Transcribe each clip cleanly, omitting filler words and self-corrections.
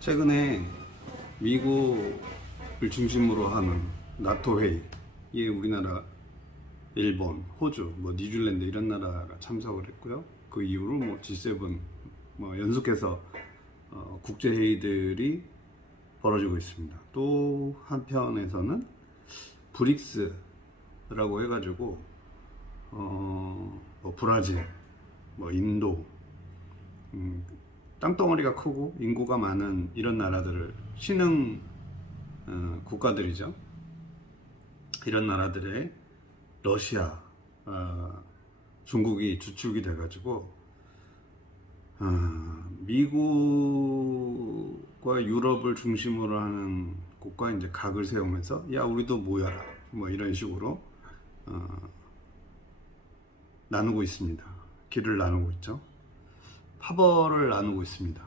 최근에 미국을 중심으로 하는 나토 회의, 이에 우리나라, 일본, 호주, 뉴질랜드 이런 나라가 참석을 했고요. 그 이후로 G7 연속해서 국제 회의들이 벌어지고 있습니다. 또 한편에서는 브릭스라고 해가지고 브라질, 인도, 땅덩어리가 크고 인구가 많은 이런 나라들을, 신흥 국가들이죠. 이런 나라들의 러시아, 중국이 주축이 돼가지고 미국과 유럽을 중심으로 하는 국가 이제 각을 세우면서 야 우리도 모여라 이런 식으로 나누고 있습니다. 길을 나누고 있죠. 파벌을 나누고 있습니다.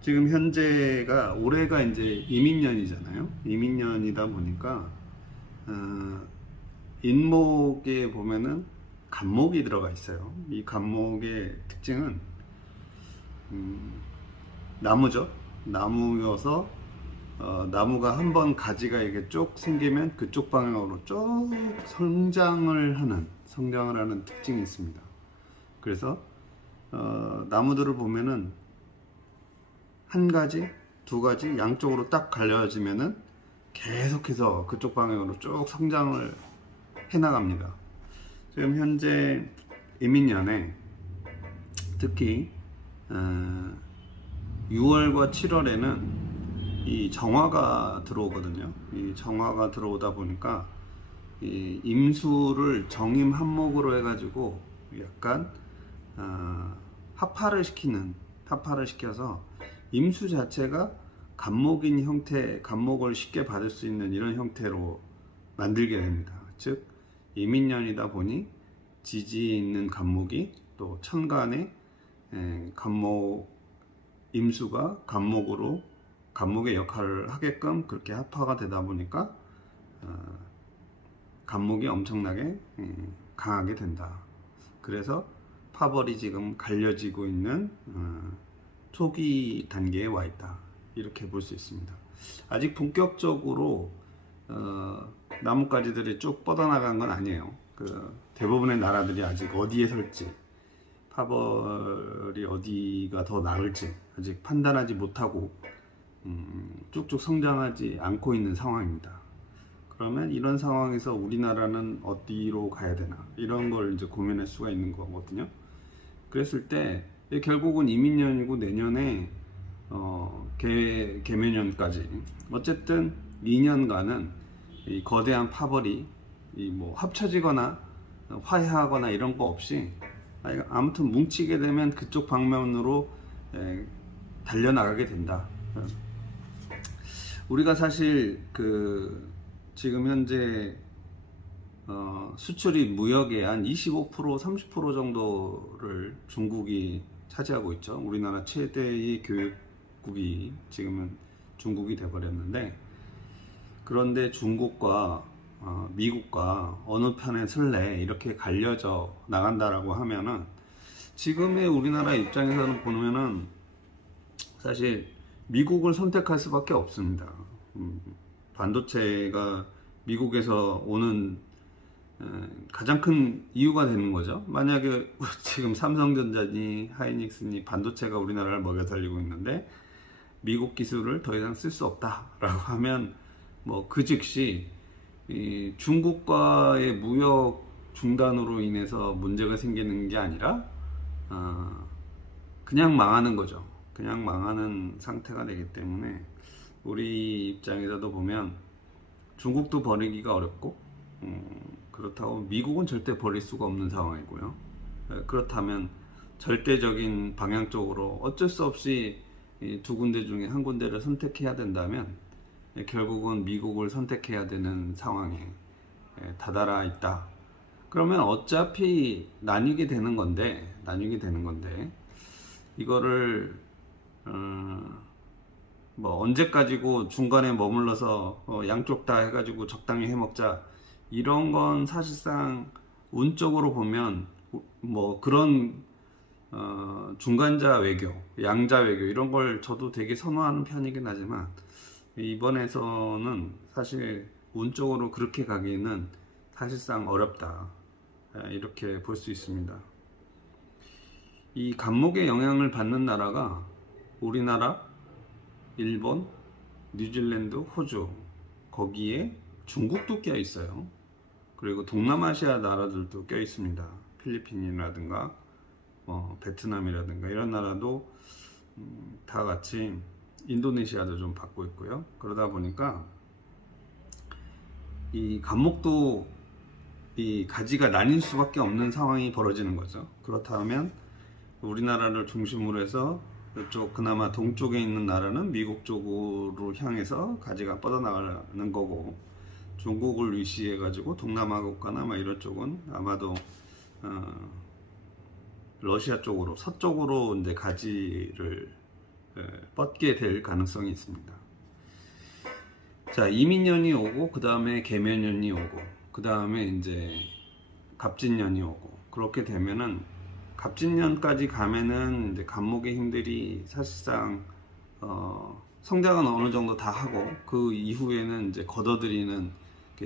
지금 현재가 올해가 이제 이민년이잖아요. 이민년이다 보니까 인목에 보면은 간목이 들어가 있어요. 이 간목의 특징은 나무죠. 나무여서 나무가 한번 가지가 이렇게 쭉 생기면 그쪽 방향으로 쭉 성장을 하는 특징이 있습니다. 그래서 나무들을 보면은 한 가지, 두 가지 양쪽으로 딱 갈려지면은 계속해서 그쪽 방향으로 쭉 성장을 해나갑니다. 지금 현재 이민년에 특히 6월과 7월에는 이 정화가 들어오거든요. 이 정화가 들어오다 보니까 이 임수를 정임 한목으로 해가지고 약간 합파를 시켜서 임수 자체가 간목인 형태, 간목을 쉽게 받을 수 있는 이런 형태로 만들게 됩니다. 즉 이민년이다 보니 지지에 있는 간목이 또 천간에 간목, 임수가 간목의 역할을 하게끔 그렇게 합화가 되다 보니까 간목이 엄청나게 강하게 된다. 그래서 파벌이 지금 갈려지고 있는 초기 단계에 와 있다, 이렇게 볼 수 있습니다. 아직 본격적으로 나뭇가지들이 쭉 뻗어나간 건 아니에요. 대부분의 나라들이 아직 어디에 설지, 파벌이 어디가 더 나을지 아직 판단하지 못하고 쭉쭉 성장하지 않고 있는 상황입니다. 그러면 이런 상황에서 우리나라는 어디로 가야 되나, 이런 걸 이제 고민할 수가 있는 거거든요. 그랬을 때 결국은 이민년이고 내년에 개묘년까지 어쨌든 2년간은 이 거대한 파벌이 합쳐지거나 화해하거나 이런 거 없이 아무튼 뭉치게 되면 그쪽 방면으로 달려나가게 된다. 우리가 사실 지금 현재 수출이 무역의 한 25%, 30% 정도를 중국이 차지하고 있죠. 우리나라 최대의 교육국이 지금은 중국이 돼버렸는데, 그런데 중국과 미국과 어느 편에 설래 이렇게 갈려져 나간다라고 하면은, 지금의 우리나라 입장에서는 보면은 사실 미국을 선택할 수밖에 없습니다. 반도체가 미국에서 오는 가장 큰 이유가 되는 거죠. 만약에 지금 삼성전자니 하이닉스니 반도체가 우리나라를 먹여 살리고 있는데 미국 기술을 더 이상 쓸 수 없다라고 하면 그 즉시 이 중국과의 무역 중단으로 인해서 문제가 생기는 게 아니라 그냥 망하는 거죠. 그냥 망하는 상태가 되기 때문에 우리 입장에서도 보면 중국도 버리기가 어렵고 그렇다고 미국은 절대 버릴 수가 없는 상황이고요. 그렇다면 절대적인 방향적으로 어쩔 수 없이 두 군데 중에 한 군데를 선택해야 된다면 결국은 미국을 선택해야 되는 상황에 다다라 있다. 그러면 어차피 나뉘게 되는 건데 이거를 뭐 언제까지고 중간에 머물러서 양쪽 다 해가지고 적당히 해먹자, 이런 건 사실상 운적으로 보면 뭐 그런 중간자 외교, 양자 외교 이런 걸 저도 되게 선호하는 편이긴 하지만, 이번에서는 사실 운적으로 그렇게 가기는 사실상 어렵다, 이렇게 볼 수 있습니다. 이 간목의 영향을 받는 나라가 우리나라, 일본, 뉴질랜드, 호주, 거기에 중국도 껴 있어요. 그리고 동남아시아 나라들도 껴 있습니다. 필리핀이라든가 베트남이라든가 이런 나라도 다 같이, 인도네시아도 좀 받고 있고요. 그러다 보니까 이 간목도 이 가지가 나뉠 수밖에 없는 상황이 벌어지는 거죠. 그렇다면 우리나라를 중심으로 해서 이쪽 그나마 동쪽에 있는 나라는 미국 쪽으로 향해서 가지가 뻗어나가는 거고, 중국을 위시해 가지고 동남아 국가나 막 이런 쪽은 아마도 러시아 쪽으로, 서쪽으로 이제 가지를 뻗게 될 가능성이 있습니다. 자, 이민년이 오고, 그 다음에 계면년이 오고, 그 다음에 이제 갑진년이 오고, 그렇게 되면은 갑진년까지 가면은 이제 간목의 힘들이 사실상 성장은 어느 정도 다 하고, 그 이후에는 이제 걷어들이는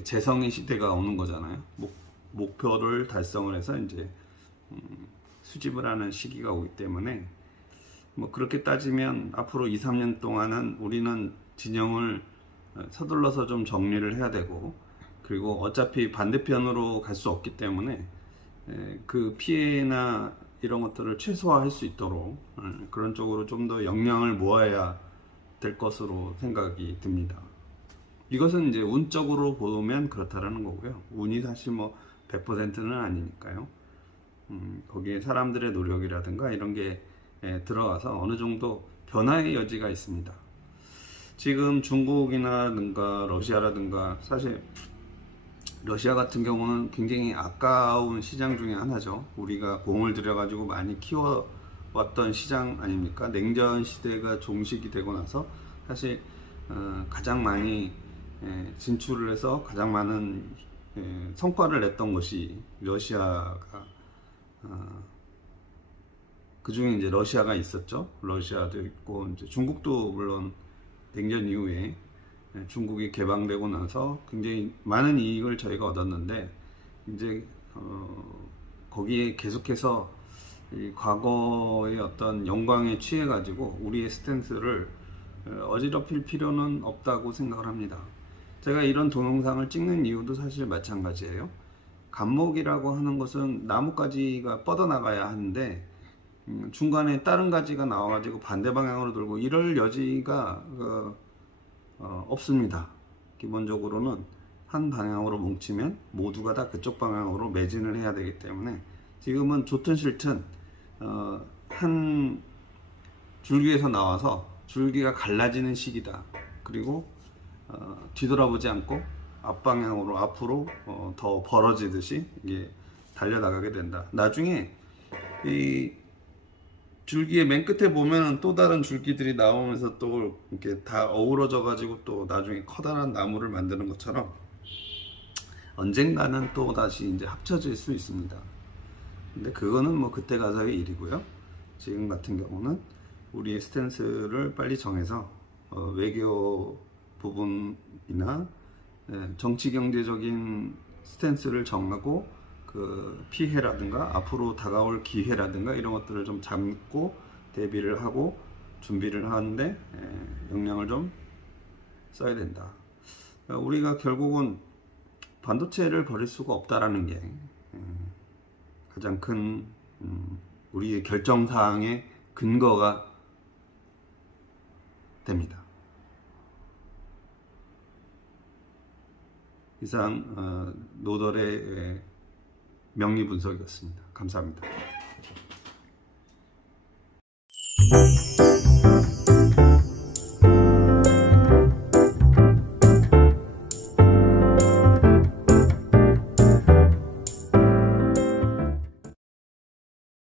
재성의 시대가 오는 거잖아요. 목표를 달성을 해서 이제 수집을 하는 시기가 오기 때문에, 뭐 그렇게 따지면 앞으로 2, 3년 동안은 우리는 진영을 서둘러서 좀 정리를 해야 되고, 그리고 어차피 반대편으로 갈 수 없기 때문에 그 피해나 이런 것들을 최소화할 수 있도록 그런 쪽으로 좀 더 역량을 모아야 될 것으로 생각이 듭니다. 이것은 이제 운적으로 보면 그렇다라는 거고요. 운이 사실 뭐 100%는 아니니까요. 거기에 사람들의 노력이라든가 이런 게 들어가서 어느 정도 변화의 여지가 있습니다. 지금 중국이라든가 러시아라든가, 사실 러시아 같은 경우는 굉장히 아까운 시장 중에 하나죠. 우리가 공을 들여 가지고 많이 키워왔던 시장 아닙니까? 냉전 시대가 종식이 되고 나서 사실 가장 많이 진출을 해서 가장 많은 성과를 냈던 것이 러시아가, 그 중에 이제 러시아가 있었죠. 러시아도 있고, 이제 중국도 물론 냉전 이후에 중국이 개방되고 나서 굉장히 많은 이익을 저희가 얻었는데, 이제 거기에 계속해서 이 과거의 어떤 영광에 취해 가지고 우리의 스탠스를 어지럽힐 필요는 없다고 생각을 합니다. 제가 이런 동영상을 찍는 이유도 사실 마찬가지예요. 간목이라고 하는 것은 나뭇가지가 뻗어나가야 하는데, 중간에 다른 가지가 나와가지고 반대 방향으로 돌고 이럴 여지가 없습니다. 기본적으로는 한 방향으로 뭉치면 모두가 다 그쪽 방향으로 매진을 해야 되기 때문에, 지금은 좋든 싫든 한 줄기에서 나와서 줄기가 갈라지는 시기다. 그리고 뒤돌아보지 않고 앞방향으로 앞으로 더 벌어지듯이 이게 달려나가게 된다. 나중에 이 줄기의 맨 끝에 보면 또 다른 줄기들이 나오면서 또 이렇게 다 어우러져 가지고 또 나중에 커다란 나무를 만드는 것처럼 언젠가는 또 다시 이제 합쳐질 수 있습니다. 근데 그거는 뭐 그때 가서의 일이고요. 지금 같은 경우는 우리의 스탠스를 빨리 정해서 외교 부분이나 정치 경제적인 스탠스를 정하고, 그 피해라든가 앞으로 다가올 기회라든가 이런 것들을 좀 잡고 대비를 하고 준비를 하는데 역량을 좀 써야 된다. 우리가 결국은 반도체를 버릴 수가 없다라는 게 가장 큰 우리의 결정사항의 근거가 됩니다. 이상 노덜의 명리 분석이었습니다. 감사합니다.